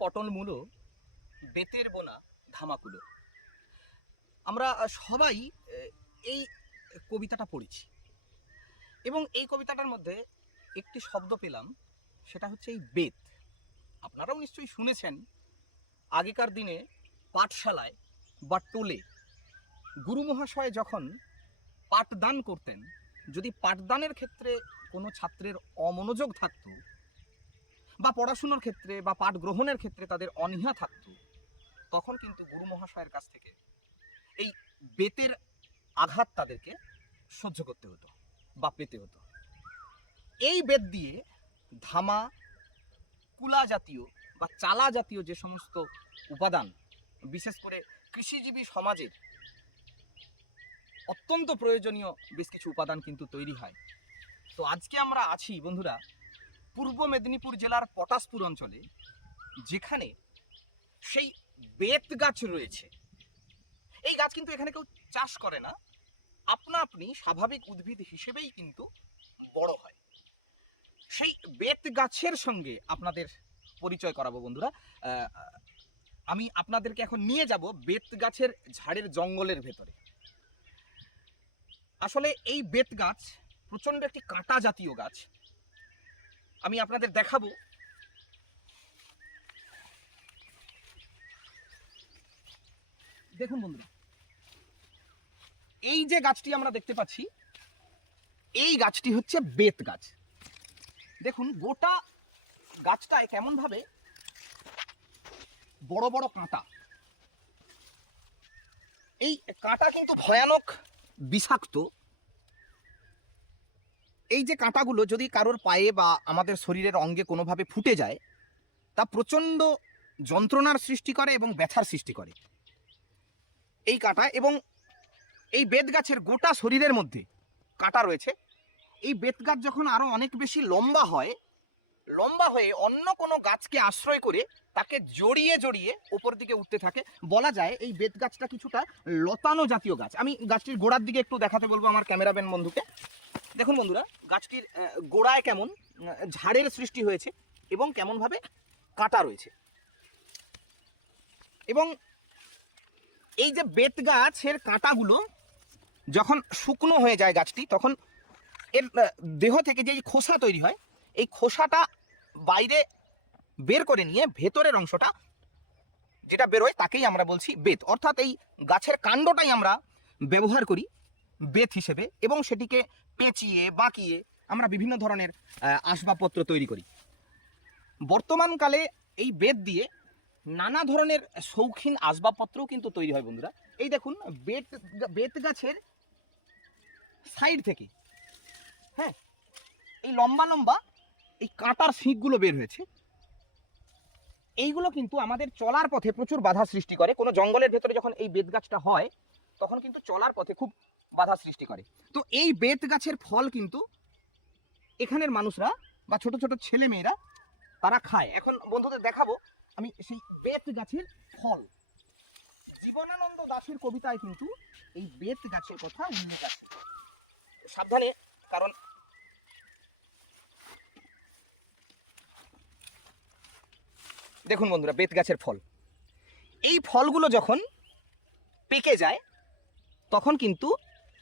পটল মূলো, বেতের বোনা, ধামাকুলো। আমরা সবাই এই কবিতাটা পড়েছি। এবং এই কবিতাটার মধ্যে একটি শব্দ পেলাম, সেটা হচ্ছে এই বেত। আপনারাও নিশ্চয়ই শুনেছেন, আগেকার দিনে পাঠশালায় বা টোলে গুরু মহাশয় যখন পাঠদান করতেন, যদি পাঠদানের ক্ষেত্রে কোনো ছাত্রের অমনোযোগ থাকতো বা পড়াশুনোর ক্ষেত্রে বা পাঠ গ্রহণের ক্ষেত্রে তাদের অনীহা থাকতো, তখন কিন্তু গুরু মহাশয়ের কাছ থেকে এই বেতের আঘাত তাদেরকে সহ্য করতে হতো বা পেতে হতো। এই বেত দিয়ে ধামা, কুলা জাতীয় বা চালা জাতীয় যে সমস্ত উপাদান, বিশেষ করে কৃষিজীবী সমাজের অত্যন্ত প্রয়োজনীয় বেশ কিছু উপাদান কিন্তু তৈরি হয়। তো আজকে আমরা আছি বন্ধুরা পূর্ব মেদিনীপুর জেলার পটাশপুর অঞ্চলে, যেখানে সেই বেত গাছ রয়েছে। এই গাছ কিন্তু এখানে কেউ চাষ করে না। আপনা আপনি স্বাভাবিক উদ্ভিদ হিসেবেই কিন্তু বড় হয়। সেই বেত গাছের সঙ্গে আপনাদের পরিচয় করাবো বন্ধুরা। আমি আপনাদেরকে এখন নিয়ে যাব বেত গাছের ঝাড়ের জঙ্গলের ভেতরে। আসলে এই বেত গাছ প্রচণ্ড একটি কাঁটা জাতীয় গাছ। আমি আপনাদের দেখাবো। দেখুন বন্ধুরা, এই যে গাছটি আমরা দেখতে পাচ্ছি, এই গাছটি হচ্ছে বেত গাছ। দেখুন, গোটা গাছটায় কেমন ভাবে বড় বড় কাঁটা। এই কাঁটা কিন্তু ভয়ানক বিষাক্ত এই যে কাঁটাগুলো যদি কারোর পায়ে বা আমাদের শরীরের অঙ্গে কোনোভাবে ফুটে যায়, তা প্রচণ্ড যন্ত্রণার সৃষ্টি করে এবং ব্যথার সৃষ্টি করে। এই কাঁটা এবং এই বেত গাছের গোটা শরীরের মধ্যে কাঁটা রয়েছে। এই বেত গাছ যখন আরও অনেক বেশি লম্বা হয়, লম্বা হয়ে অন্য কোনো গাছকে আশ্রয় করে তাকে জড়িয়ে জড়িয়ে ওপর দিকে উঠতে থাকে। বলা যায় এই বেত গাছটা কিছুটা লতানো জাতীয় গাছ। আমি গাছটির গোড়ার দিকে একটু দেখাতে বলব আমার ক্যামেরাম্যান বন্ধুকে। দেখুন বন্ধুরা, গাছটির গোড়ায় কেমন ঝাড়ের সৃষ্টি হয়েছে এবং কেমনভাবে কাটা রয়েছে। এবং এই যে বেত গাছের কাঁটাগুলো যখন শুকনো হয়ে যায় গাছটি, তখন এর দেহ থেকে যে খোসা তৈরি হয়, এই খোসাটা বাইরে বের করে নিয়ে ভেতরের অংশটা যেটা বেরোয় তাকেই আমরা বলছি বেত। অর্থাৎ এই গাছের কাণ্ডটাই আমরা ব্যবহার করি বেত হিসেবে এবং সেটিকে পেঁচিয়ে, বাঁকিয়ে আমরা বিভিন্ন ধরনের আসবাবপত্র তৈরি করি। বর্তমানকালে এই বেত দিয়ে নানা ধরনের শৌখিন আসবাবপত্রও কিন্তু তৈরি হয় বন্ধুরা। এই দেখুন, বেত বেত গাছের সাইড থেকে হ্যাঁ এই লম্বা লম্বা এই কাঁটার শিকগুলো বের হয়েছে। এইগুলো কিন্তু আমাদের চলার পথে প্রচুর বাধা সৃষ্টি করে। কোনো জঙ্গলের ভেতরে যখন এই বেত গাছটা হয়, তখন কিন্তু চলার পথে খুব বাধা সৃষ্টি করে। তো এই বেত গাছের ফল কিন্তু এখানের মানুষরা বা ছোট ছোট ছেলে মেয়েরা তারা খায়। এখন বন্ধুদের দেখাবো আমি সেই বেত গাছের ফল। জীবনানন্দ দাশের কবিতায় কিন্তু এই বেত গাছের কথা উল্লেখ আছে। সাবধানে, কারণ দেখুন বন্ধুরা, বেত গাছের ফল। এই ফলগুলো যখন পেকে যায়, তখন কিন্তু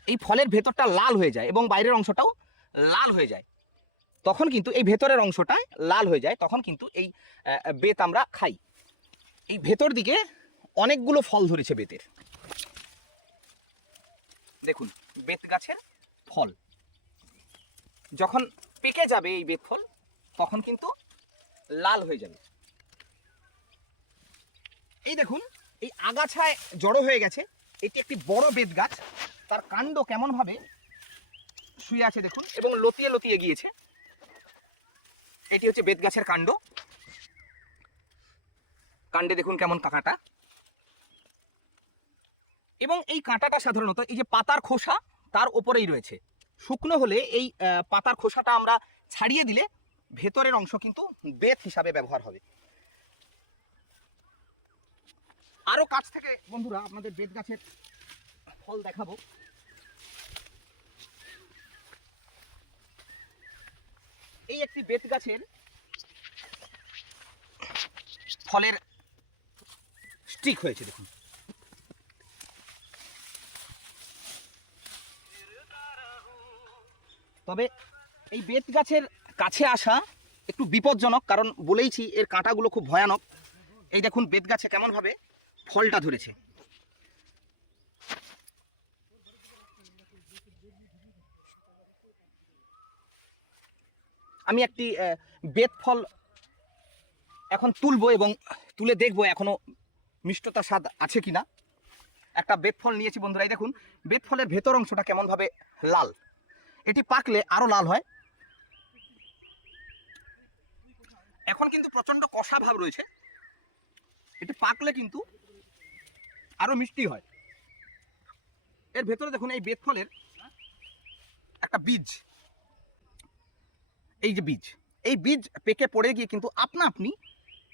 এই ফলের ভেতরটা লাল হয়ে যায় এবং বাইরের অংশটাও লাল হয়ে যায়। তখন কিন্তু এই ভেতরের অংশটা লাল হয়ে যায়, তখন কিন্তু এই বেত আমরা খাই। এই ভেতর দিকে অনেকগুলো ফল ধরেছে বেতের। দেখুন, বেত গাছের ফল। যখন পেকে যাবে এই বেত ফল, তখন কিন্তু লাল হয়ে যাবে। এই দেখুন, এই আগাছায় জড়ো হয়ে গেছে, এটি একটি বড় বেত গাছ। তার কাণ্ড কেমন ভাবে শুয়ে আছে দেখুন, এবং লতিয়ে লতিয়ে গিয়েছে। এটি হচ্ছে বেত গাছের কাণ্ড। কাণ্ডে দেখুন কেমন কাঁটা। এবং এই কাঁটাটা সাধারণত এই যে পাতার খোসা, তার ওপরেই রয়েছে। শুকনো হলে এই পাতার খোসাটা আমরা ছাড়িয়ে দিলে ভেতরের অংশ কিন্তু বেত হিসাবে ব্যবহার হবে। আরও কাছ থেকে বন্ধুরা, আপনাদের বেত গাছের ফল দেখাবো। এই একটি বেত গাছের ফলের স্টিক হয়েছে, দেখুন। তবে এই বেত গাছের কাছে আসা একটু বিপজ্জনক, কারণ বলেইছি এর কাঁটাগুলো খুব ভয়ানক। এই দেখুন, বেত গাছে কেমনভাবে ফলটা ধরেছে। আমি একটি আহ, বেত ফল এখন তুলবো এবং তুলে দেখব এখনও মিষ্টতা স্বাদ আছে কিনা। একটা বেত ফল নিয়েছি বন্ধুরা এই দেখুন বেত ফলের ভেতর অংশটা কেমনভাবে লাল। এটি পাকলে আরও লাল হয়। এখন কিন্তু প্রচণ্ড কষা ভাব রয়েছে। এটি পাকলে কিন্তু আরও মিষ্টি হয়। এর ভেতরে দেখুন এই বেত ফলের একটা বীজ। এই যে বীজ, এই বীজ পেকে পড়ে গিয়ে কিন্তু আপনা আপনি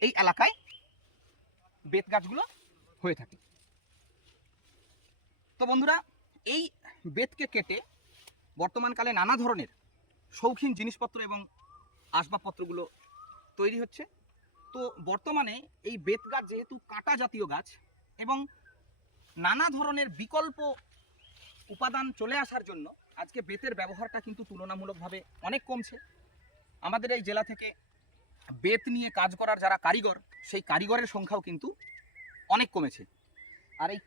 এই এলাকায় বেত গাছগুলো হয়ে থাকে। তো বন্ধুরা, এই বেতকে কেটে বর্তমানকালে নানা ধরনের শৌখিন জিনিসপত্র এবং আসবাবপত্রগুলো তৈরি হচ্ছে। তো বর্তমানে এই বেত গাছ যেহেতু কাঁটা জাতীয় গাছ এবং নানা ধরনের বিকল্প উপাদান চলে আসার জন্য আজকে বেতের ব্যবহারটা কিন্তু তুলনামূলকভাবে অনেক কমছে। আমাদের এই জেলা থেকে বেত নিয়ে কাজ করার যারা কারিগর, সেই কারিগরের সংখ্যাও কিন্তু অনেক কমেছে। আর এই